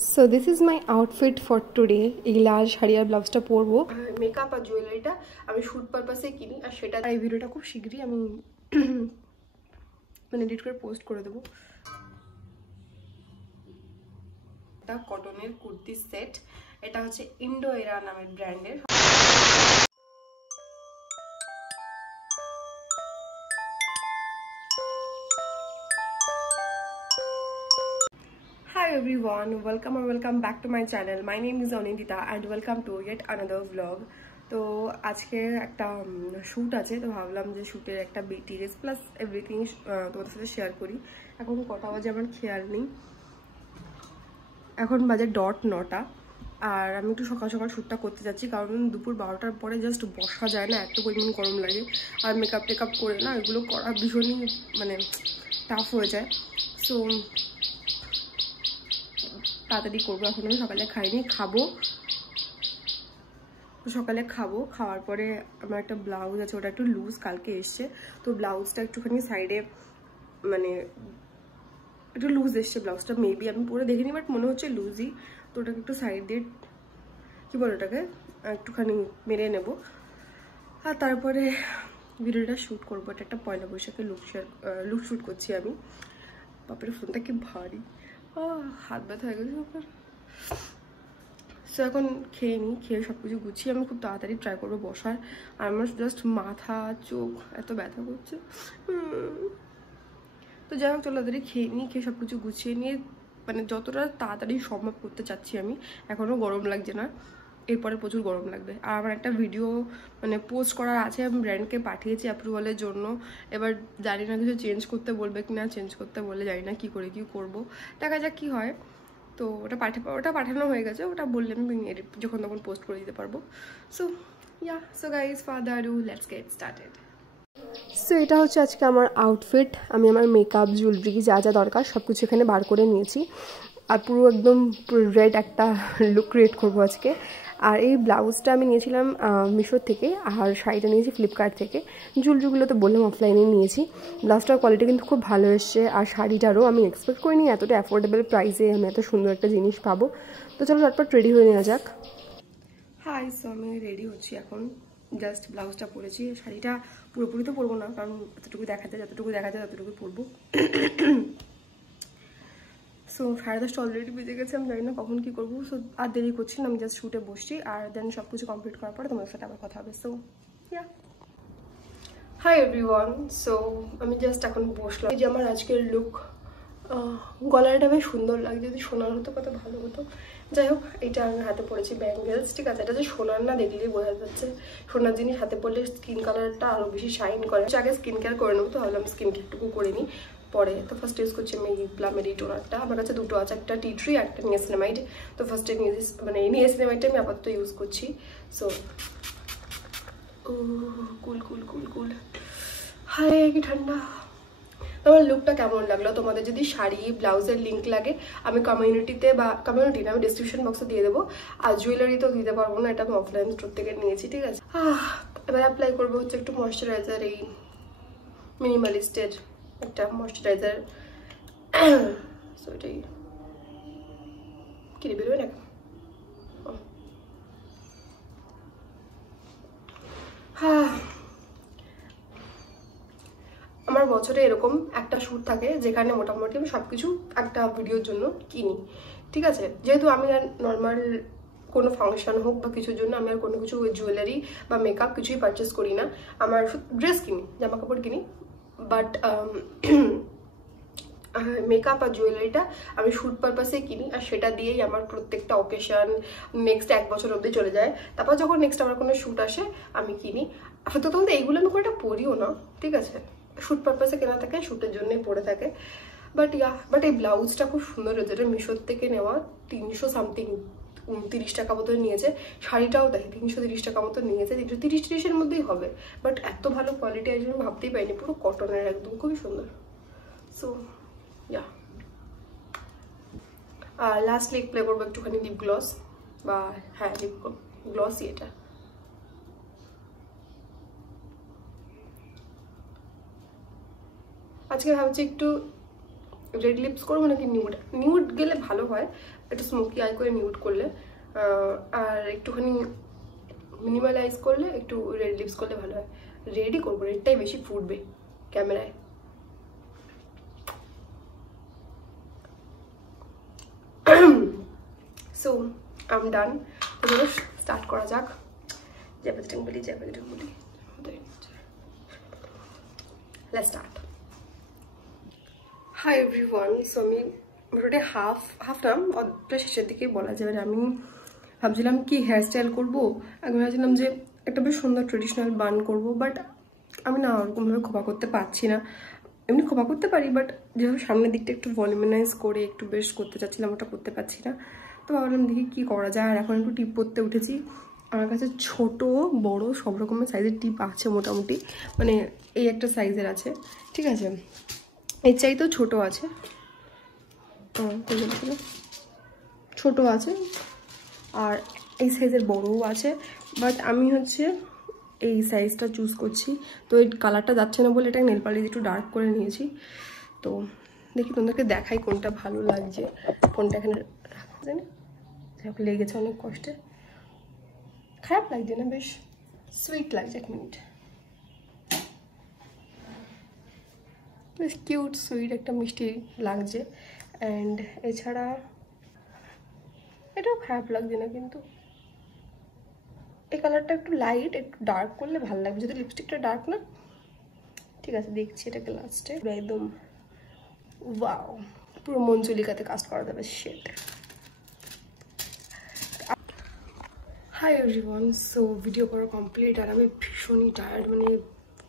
So this is my outfit for today. এই লাল শাড়ি আর ব্লাউজটা পরবো। মেকআপ আর জুয়েলারিটা আমি শুট পারপাসে কিনি, আর সেটা এই ভিডিওটা খুব শীঘ্রই আমি এডিট করে পোস্ট করে দেবো। এটা কটনের কুর্তি সেট, এটা হচ্ছে ইন্ডো এরা নামের ব্র্যান্ডের। Hi everyone, welcome back to my channel. My name is Anindita and welcome to yet another vlog. তো আজকে একটা শ্যুট আছে, তো ভাবলাম যে শ্যুটের একটা ডিটেইলস প্লাস এভরিথিং তোমাদের সাথে শেয়ার করি। এখন কটা বাজে আমার খেয়াল নেই, এখন বাজে 9টা, আর আমি একটু সকাল সকাল শ্যুটটা করতে যাচ্ছি কারণ দুপুর 12টার পরে জাস্ট বসা যায় না, এত পরিমাণ গরম লাগে। আর মেকআপ টেকআপ করে না এগুলো করা ভীষণই টাফ হয়ে যায়। সো তাড়াতাড়ি করবো। এখন আমি সকালে খাইনি, সকালে খাবো। খাওয়ার পরে আমার একটা ব্লাউজ আছে, ওটা একটু লুজ কালকে এসছে, তো ব্লাউজটা একটুখানি সাইডে একটু লুজ এসছে ব্লাউজটা, মেবি আমি পরে দেখিনি বাট মনে হচ্ছে লুজই। তো ওটাকে একটু সাইড দিয়ে কী বলে ওটাকে একটুখানি মেরে নেব, আর তারপরে ভিডিওটা শ্যুট করবো। এটা একটা পয়লা বৈশাখে লুক শ্যুট করছি আমি। বাপের ফোনটা কি ভারী, হাত ব্যথা হয়ে গেছে আপনার। সো এখন খেয়ে নিই, খেয়ে সব কিছু গুছিয়ে আমি খুব তাড়াতাড়ি ট্রাই করবো বসার। আর আমার জাস্ট মাথা চোখ এত ব্যথা করছে। তো যাই হোক, চলো তাড়াতাড়ি খেয়ে নিই, খেয়ে সব কিছু গুছিয়ে নিয়ে যতটা তাড়াতাড়ি সম্ভব করতে চাচ্ছি আমি। এখনও গরম লাগছে না, এরপরে প্রচুর গরম লাগবে। আর আমার একটা ভিডিও পোস্ট করার আছে, আমি ব্র্যান্ডকে পাঠিয়েছি অ্যাপ্রুভালের জন্য। এবার জানি না কিছু চেঞ্জ করতে বলবে কি না, চেঞ্জ করতে বললে জানি না কী করবো, দেখা যাক কী হয়। তো ওটা পাঠানো হয়ে গেছে, ওটা বললে আমি এডিট যখন তখন পোস্ট করে দিতে পারবো। So guys, father do let's get started. So এটা হচ্ছে আজকে আমার আউটফিট। আমি আমার মেকআপ জুয়েলারি যা যা দরকার সব কিছু এখানে বার করে নিয়েছি, আর পুরো একদম রেড একটা লুক ক্রিয়েট করবো আজকে। আর এই ব্লাউজটা আমি নিয়েছিলাম মিশোর থেকে, আর শাড়িটা নিয়েছি ফ্লিপকার্ট থেকে। জুয়েলারিগুলো তো বললাম অফলাইনে নিয়েছি। ব্লাউজটার কোয়ালিটি কিন্তু খুব ভালো এসছে, আর শাড়িটারও আমি এক্সপেক্ট করিনি এতটা অ্যাফোর্ডেবল প্রাইসে আমি এত সুন্দর একটা জিনিস পাবো। তো চলো ঝটপট রেডি হয়ে নেওয়া যাক। হাই, সো আমি রেডি হচ্ছি এখন। জাস্ট ব্লাউজটা পরেছি, শাড়িটা পুরোপুরি তো পরবো না কারণ যতটুকু দেখা যায় ততটুকু পরবো। সো 10:30 অলরেডি বেজে গেছে, আমি জানি না কখন কী করবো। সো আর দেরি করছি না, আমি জাস্ট শুটে বসছি, আর দেন সব কিছু কমপ্লিট করার পরে তোমার সাথে আবার কথা হবে। সো হাই এভরিওয়ান, সো আমি জাস্ট এখন বসলাম। এই যে আমার আজকের লুক, গলাটা বেশ সুন্দর লাগছে, যদি সোনার হতো কত ভালো হতো। যাই হোক, এটা আমি হাতে পড়েছি ব্যাঙ্গেলস, ঠিক আছে। এটা যে সোনার না দেখলেই বোঝা যাচ্ছে। সোনার জিনিস হাতে পড়লে স্কিন কালারটা আরও বেশি শাইন করে। আগে স্কিন কেয়ার করে নেবো, তো ভাবলাম স্কিন কেয়ারটুকু করে নিই পরে। তো ফার্স্ট ইউজ করছি আমি প্লামের এই টোনারটা। আমার কাছে দুটো আছে, একটা টি ট্রি আর একটা নিয়াসিনামাইড। তো ফার্স্টে নিয়াসিনামাইডটা আমি আপাতত ইউজ করছি। সো কুল হায় কি ঠান্ডা। তোমার লুকটা কেমন লাগলো? তোমাদের যদি শাড়ি ব্লাউজের লিঙ্ক লাগে আমি কমিউনিটি না, আমি ডিসক্রিপশন বক্সে দিয়ে দেবো। আর জুয়েলারি তো দিতে পারবো না, এটা আমি অফলাইন স্টোর থেকে নিয়েছি, ঠিক আছে। এবার অ্যাপ্লাই করবো হচ্ছে একটু ময়শ্চারাইজার, এই মিনিমালিস্টের একটা ময়শ্চারাইজার। সো এটাই কিনে বেরোবে না। আমার বছরে এরকম একটা শ্যুট থাকে যেখানে মোটামুটি আমি সবকিছু একটা ভিডিওর জন্য কিনি, ঠিক আছে। যেহেতু আমি আর নর্মাল কোনো ফাংশন হোক বা কিছুর জন্য আমি আর কোনো কিছু জুয়েলারি বা মেকআপ কিছুই পারচেস করি না। আমার ড্রেস কিনি, জামা কাপড় কিনি, বাট মেকআপ আর জুয়েলারিটা আমি শ্যুট পারপাসে কিনি, আর সেটা দিয়েই আমার প্রত্যেকটা অকেশন নেক্সট 1 বছর অবধি চলে যায়। তারপর যখন নেক্সট আমার কোনো শ্যুট আসে আমি কিনি। আপাতত এইগুলো আমি কোনো একটা পরিও না, ঠিক আছে। শ্যুট পারপাসে কেনা থাকে, শ্যুটের জন্যই পরে থাকে। বাট এই ব্লাউজটা খুব সুন্দর হয়েছে, এটা মিশোর থেকে নেওয়া। 300 সামথিং 30 টাকা মতো নিয়েছে। শাড়িটাও দেখে 330 টাকা মতো নিয়েছে, 330-30-এর মধ্যেই হবে। বাট এত ভালো কোয়ালিটি আছে আমি ভাবতেই পারিনি, পুরো কটনের একদম, খুবই সুন্দর। সো আর লাস্টলি প্লে করবো একটুখানি লিপ গ্লস, বা হ্যাঁ লিপ গ্লসই এটা। আজকে ভাবছি একটু রেড লিপস করবো নাকি নিউড গেলে ভালো হয়, একটু স্মোকি আই করে নিউড করলে, আর একটুখানি মিনিমালাইজ করলে, একটু রেড লিপস করলে ভালো হয়। রেডই করবো, রেডটাই বেশি ফুটবে ক্যামেরায়। So I am done. তো স্টার্ট করা যাক। জ্যাপাজিটিং বলি। Let's start. High everyone. So আমি মোটামুটি হাফ নাম প্রায় শেষের দিকেই বলা যাবে। আমি ভাবছিলাম কি হেয়ারস্টাইল করবো। আমি ভাবছিলাম যে একটা বেশ সুন্দর ট্রেডিশনাল বান করব, বাট আমি না ওরকমভাবে খোপা করতে পারছি না। এমনি খোপা করতে পারি, বাট যেভাবে সামনের দিকটা একটু ভলিউমাইজ করে একটু বেশ করতে চাচ্ছিলাম, ওটা করতে পারছি না। তো ভাবলাম দেখি কী করা যায়। আর এখন একটু টিপ পরতে উঠেছি। আমার কাছে ছোট বড় সব রকমের সাইজের টিপ আছে মোটামুটি, মানে এই একটা সাইজের আছে, ঠিক আছে, এর চাইতেও ছোটো আছে, ছোট আছে, আর এই সাইজের বড়ও আছে। বাট আমি হচ্ছে এই সাইজটা চুজ করছি। তো এই কালারটা যাচ্ছে না বলে এটা নেল পালিশ একটু ডার্ক করে নিয়েছি। তো দেখি তোমাদেরকে দেখাই কোনটা ভালো লাগছে। ফোনটা এখানে রাখা যায় না, লেগেছে অনেক কষ্টে। খারাপ লাগছে না, বেশ সুইট লাগছে। 1 মিনিট। বেশ কিউট সুইট একটা মিষ্টি লাগছে। অ্যান্ড এছাড়া এটাও খারাপ লাগছে না, কিন্তু এই কালারটা একটু লাইট, একটু ডার্ক করলে ভালো লাগবে। যদি লিপস্টিকটা ডার্ক না, ঠিক আছে, দেখছি এটাকে লাস্টে একদম ওয়াও পুরো মঞ্জুলিকাতে কাস্ট করা যাবে। শেট। Hi everyone. সো ভিডিও করা কমপ্লিট, আর আমি ভীষণই টায়ার্ড, মানে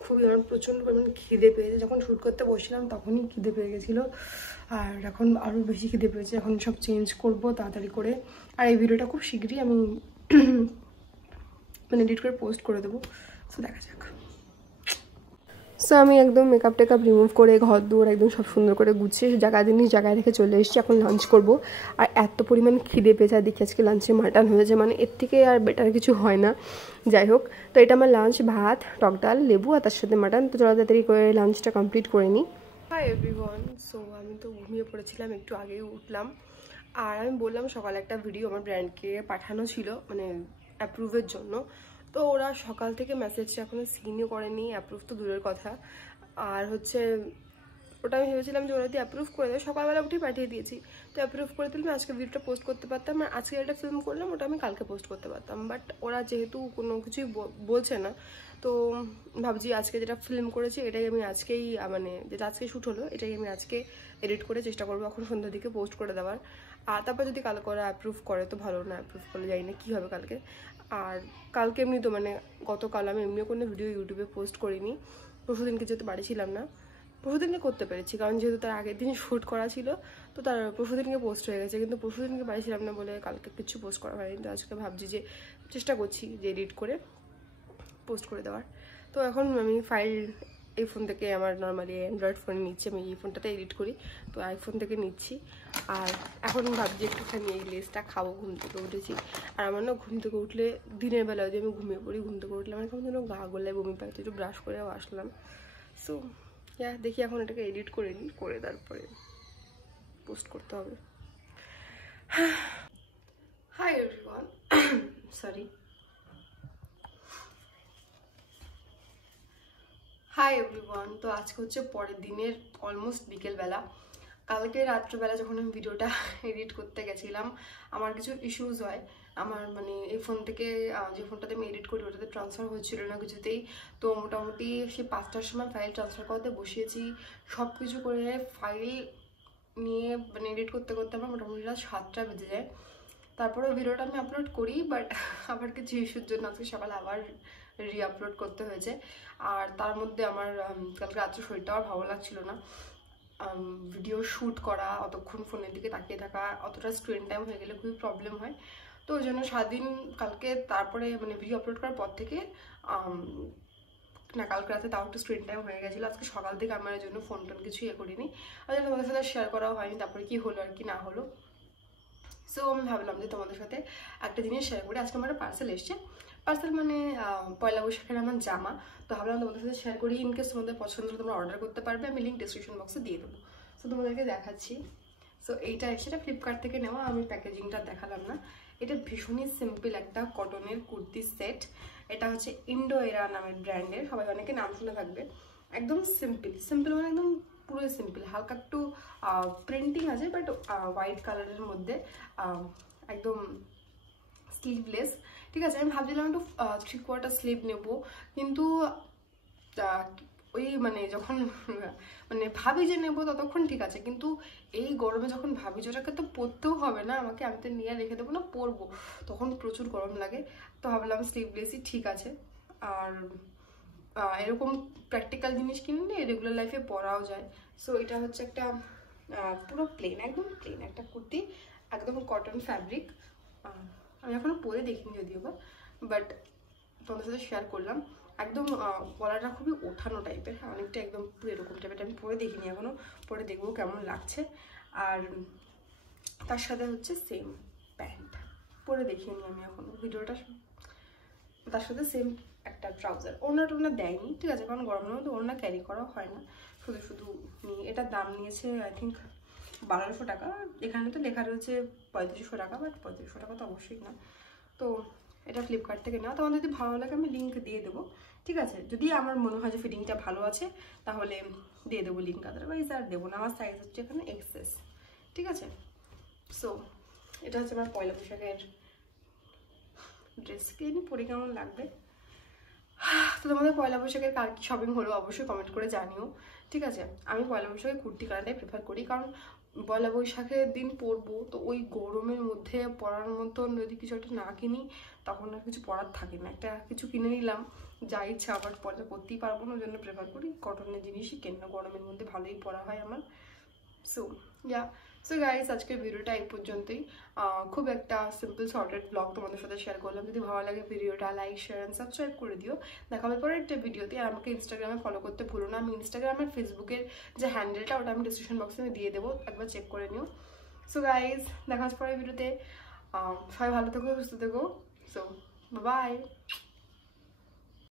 খুবই আমার প্রচণ্ড পরিমাণে খিদে পেয়েছে। যখন শ্যুট করতে বসছিলাম তখনই খিদে পেয়ে গেছিলো, আর এখন আরও বেশি খিদে পেয়েছে। এখন সব চেঞ্জ করব তাড়াতাড়ি করে। আর এই ভিডিওটা খুব শীঘ্রই আমি মানে এডিট করে পোস্ট করে দেবো। সো দেখা যাক। সো আমি একদম মেকআপ টেকআপ রিমুভ করে ঘর দুয়ার একদম সব সুন্দর করে গুছিয়ে জায়গায় রেখে চলে এসেছি। এখন লাঞ্চ করব। আর এত পরিমাণ খিদে পেয়েছে, আর দেখি আজকে লাঞ্চে মাটন হয়েছে, মানে এর থেকে আর বেটার কিছু হয় না। যাই হোক, তো এটা আমার লাঞ্চ, ভাত, টক ডাল, লেবু, আর তার সাথে মাটন। তো চলো তাড়াতাড়ি করে লাঞ্চটা কমপ্লিট করে নিই। High everyone. সো আমি তো ঘুমিয়ে পড়েছিলাম, একটু আগেই উঠলাম। আর আমি বললাম সকালে একটা ভিডিও আমার ব্র্যান্ডকে পাঠানো ছিল, মানে অ্যাপ্রুভের জন্য। তো ওরা সকাল থেকে মেসেজটা এখনও সিনও করেনি, অ্যাপ্রুভ তো দূরের কথা। আর হচ্ছে ওটা আমি ভেবেছিলাম যে ওরা যদি অ্যাপ্রুভ করে দেয়, সকালবেলা উঠেই পাঠিয়ে দিয়েছি। তো অ্যাপ্রুভ করে দিলে আমি আজকে ভিডিওটা পোস্ট করতে পারতাম, আর আজকে একটা ফিল্ম করলাম, ওটা আমি কালকে পোস্ট করতে পারতাম। বাট ওরা যেহেতু কোনো কিছুই বলছে না, তো ভাবছি আজকে যেটা ফিল্ম করেছি এটাই আমি আজকেই, মানে যেটা আজকে শ্যুট হলো এটাই আমি আজকে এডিট করে চেষ্টা করবো এখন সন্ধ্যার দিকে পোস্ট করে দেওয়ার। আর তারপর যদি কালকে ওরা অ্যাপ্রুভ করে তো ভালো, না অ্যাপ্রুভ করলে জানি না কী হবে কালকে। আর কালকে এমনি তো মানে গতকাল আমি এমনিও কোনো ভিডিও ইউটিউবে পোস্ট করিনি। পরশুদিনকে যেহেতু বাড়ি ছিলাম না, পরশুদিনকে করতে পেরেছি, কারণ যেহেতু তার আগের দিন শ্যুট করা ছিল, তো তার পরশুদিনকে পোস্ট হয়ে গেছে। কিন্তু পরশুদিনকে বাড়ি ছিলাম না বলে কালকে কিছু পোস্ট করা হয়নি। তো আজকে ভাবছি যে চেষ্টা করছি যে এডিট করে পোস্ট করে দেওয়ার। তো এখন আমি ফাইল এই ফোন থেকে, আমার নর্মালি অ্যান্ড্রয়েড ফোনে নিচ্ছি, আমি এই ফোনটাতে এডিট করি, তো আইফোন থেকে নিচ্ছি। আর এখন ভাবছি একটুখানি এই লেসটা খাবো। ঘুম থেকে উঠেছি, আর আমার না ঘুম থেকে উঠলে দিনের বেলা যদি আমি ঘুমিয়ে পড়ি, ঘুম থেকে উঠলে আমার কেমন যেন গা গলায় বমি পাই। তো একটু ব্রাশ করেও আসলাম। সো দেখি এখন এটাকে এডিট করে নিই, করে তারপরে পোস্ট করতে হবে। Hi everyone. Sorry. Hi everyone. তো আজকে হচ্ছে পরের দিনের অলমোস্ট বিকেলবেলা। কালকে রাত্রেবেলা যখন আমি ভিডিওটা এডিট করতে গেছিলাম, আমার কিছু ইস্যুস হয়। আমার মানে এই ফোন থেকে যে ফোনটাতে আমি এডিট করি ওটাতে ট্রান্সফার হচ্ছিল না কিছুতেই। তো মোটামুটি সে 5টার সময় ফাইল ট্রান্সফার করতে বসিয়েছি, সব কিছু করে ফাইল নিয়ে মানে এডিট করতে করতে আমার মোটামুটি রাত 7টা বেজে যায়। তারপরে ভিডিওটা আমি আপলোড করি, বাট আবার কিছু ইস্যুর জন্য আজকে সকালে আবার রিআপলোড করতে হয়েছে। আর তার মধ্যে আমার কালকে রাত্রে শরীরটা আমার ভালো লাগছিল না। ভিডিও শ্যুট করা, অতক্ষণ ফোনের দিকে তাকিয়ে থাকা, অতটা স্ক্রিন টাইম হয়ে গেলে খুবই প্রবলেম হয়। তো ওই জন্য সারাদিন কালকে তারপরে মানে ভিডিও আপলোড করার পর থেকে না, কালকে রাতে তাও একটু স্ক্রিন টাইম হয়ে গেছিলো। আজকে সকাল থেকে আমার জন্য ফোন টোন কিছু করিনি, আর তোমাদের সাথে শেয়ার করাও হয়নি তারপরে কি হলো আর কি না হলো। সো আমি ভাবলাম যে তোমাদের সাথে একটা জিনিস শেয়ার করি। আজকে আমার পার্সেল এসছে, পার্সেল মানে পয়লা বৈশাখের আমার জামা। তো ভাবলাম তোমাদের সাথে শেয়ার করি, ইনকেস তোমাদের পছন্দ তোমরা অর্ডার করতে পারবে, আমি লিঙ্ক ডিসক্রিপশন বক্সে দিয়ে দেবো। সো তোমাদেরকে দেখাচ্ছি। সো এইটা সেটা ফ্লিপকার্ট থেকে নেওয়া, আমি প্যাকেজিংটা দেখালাম না। এটা ভীষণই সিম্পল একটা কটনের কুর্তি সেট। এটা হচ্ছে ইন্ডো এরা নামের ব্র্যান্ডের, সবাই অনেকে নাম শুনে থাকবে। একদম সিম্পল, সিম্পল মানে একদম পুরো সিম্পল, হালকা একটু প্রিন্টিং আছে বাট হোয়াইট কালারের মধ্যে, একদম স্লিভলেস। ঠিক আছে, আমি ভাবছিলাম একটু 3/4 স্লিভ নেবো, কিন্তু ওই মানে যখন মানে ভাবি যে নেবো ততক্ষণ ঠিক আছে, কিন্তু এই গরমে যখন ভাবি যে ওটাকে তো পরতেও হবে না আমাকে, আমি তো নিয়ে রেখে দেবো না, পরবো, তখন প্রচুর গরম লাগে। তো ভাবলাম স্লিভলেসই ঠিক আছে। আর এরকম প্র্যাকটিক্যাল জিনিস কিনলে রেগুলার লাইফে পরাও যায়। সো এটা হচ্ছে একটা পুরো প্লেন, একদম প্লেন একটা কুর্তি, একদম কটন ফ্যাব্রিক। আমি এখনো পরে দেখিনি যদিও বাট তোমাদের সাথে শেয়ার করলাম। একদম গলাটা খুবই ওঠানো টাইপের, অনেকটা একদম পুরো এরকম টাইপের। আমি পরে দেখিনি এখনো, পরে দেখবো কেমন লাগছে। আর তার সাথে হচ্ছে সেম প্যান্ট, পরে দেখিনি আমি এখনো ভিডিওটা। তার সাথে সেম একটা ট্রাউজার, ওড়না দেয়নি, ঠিক আছে, কারণ গরমের মধ্যে ওড়না ক্যারি করা হয় না, শুধু শুধু নিয়ে। এটার দাম নিয়েছে আই থিঙ্ক 1200 টাকা। এখানে তো লেখা রয়েছে 3500 টাকা, বাট 3500 টাকা তো অবশ্যই না। তো এটা ফ্লিপকার্ট থেকে নেওয়া। তোমার যদি ভালো লাগে আমি লিঙ্ক দিয়ে দেবো, ঠিক আছে, যদি আমার মনে হয় যে ফিটিংটা ভালো আছে তাহলে দিয়ে দেবো লিঙ্ক, আদারওয়াইজ আর দেবো না। আমার সাইজ হচ্ছে এখানে এক্সেস, ঠিক আছে। সো এটা হচ্ছে আমার পয়লা বৈশাখের ড্রেস। কিনে পরে কেমন লাগবে। তো তোমাদের পয়লা বৈশাখের কার কি শপিং হলো অবশ্যই কমেন্ট করে জানিও, ঠিক আছে। আমি পয়লা বৈশাখে কুর্তি কালারটাই প্রেফার করি, কারণ পয়লা বৈশাখের দিন পরবো, তো ওই গরমের মধ্যে পরার মতন যদি কিছু একটা না কিনি তখন আর কিছু পরার থাকে না। একটা কিছু কিনে নিলাম যা ইচ্ছা, আবার পরে করতেই পারবো না, ওই জন্য প্রেফার করি কটনের জিনিসই কেনা, গরমের মধ্যে ভালোই পরা হয় আমার। সো সো গাইস, আজকের ভিডিওটা এই পর্যন্তই। খুব একটা সিম্পল শর্টেড ব্লগ তোমাদের সাথে শেয়ার করলাম। যদি ভালো লাগে ভিডিওটা লাইক, শেয়ার অ্যান্ড সাবস্ক্রাইব করে দিও। দেখা হবে পরের একটা ভিডিওতে। আর আমাকে ইনস্টাগ্রামে ফলো করতে ভুলো না। আমি ইনস্টাগ্রাম আর ফেসবুকের যে হ্যান্ডেলটা ওটা আমি ডিসক্রিপশন বক্সে আমি দিয়ে দেবো, একবার চেক করে নিও। সো গাইস, দেখা হচ্ছে পরের ভিডিওতে। সবাই ভালো থেকো, সুস্থ থেকো। So by.